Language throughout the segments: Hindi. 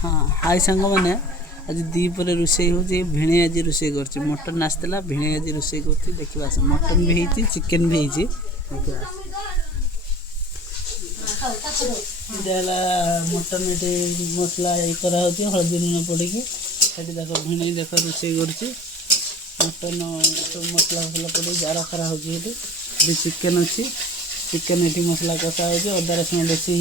हाँ हाई सांग मैंने आज दीपर रोषे हो भिणे आज रोषे कर मटन आसला भिणे आज रोषे कर देखा मटन भी होती चिकेन भी होती मटन ये मसला ये करा हलदी लुण पड़ी देख भिणे देख रोषे कर मटन सब मसला फसला पड़ी जार खरा होती चिकेन अच्छी चिकेन ये मसला कषा हो अदा रसुण बेसी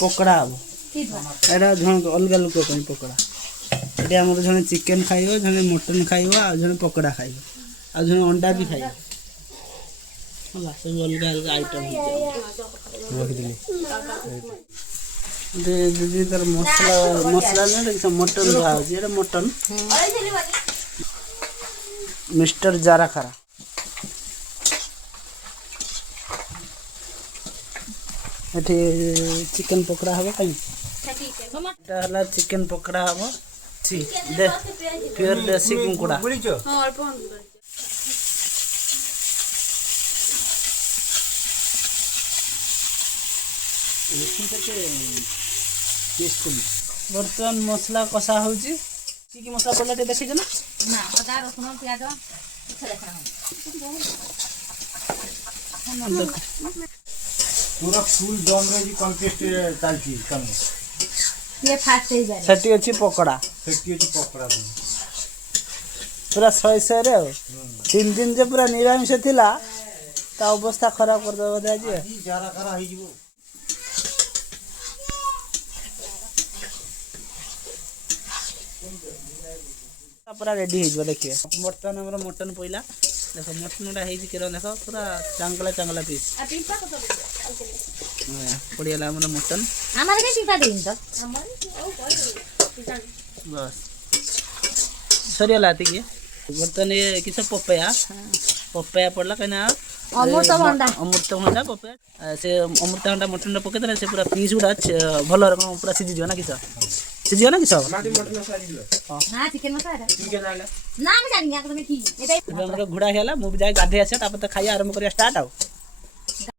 पकड़ा हम यहाँ जन अलग लोक पकड़ा ये आम जन चिकेन खाइब जन मटन खाइब आ जन पकड़ा खाइब आ जन अंडा भी खाइब सब अलग अलग आइटम दीदी तार मसला मसला नहीं मटन जो मटन मिस्टर जारा खरा ये चिकेन पकड़ा हम कहीं चिकेन पकड़ा हम प्योर देसी कुकुड़ा बर्तमान मसला कषा हो मसला पड़ा देखी ना अदा रसुण प्याज पूरा फुल दम रे जी कंटेस्ट चलती कम ये फास्ट हे जाय सेटी अछि पकोड़ा पूरा 100 रे 3 दिन जे पूरा निरामिष थिला ता अवस्था खराब कर दबा दे जी जारा खरा ही जीवो पूरा रेडी हो देखिए बर्तमान हमर मटन पइला देखो मटन टा हेजी केरो देखो पूरा चांगला चांगला पीस पड़ियाला हमर मटन हमारे के टीपा देइन तो बस सरियाला आती के बर्तन ये किस पपया पपया पड़ला कना अमृतभंडा पपया से अमृतभंडा मटन पके देला से पूरा पीस गुडा भलो रकम पूरा सिजी जो ना किस सिजी ना किस ना चिकेन मसाला ना मैं जानी या तो मैं की हमर घुडा हेला मु भी जाय गाधे आसे तापर त खाई आरंभ करिया स्टार्ट आउ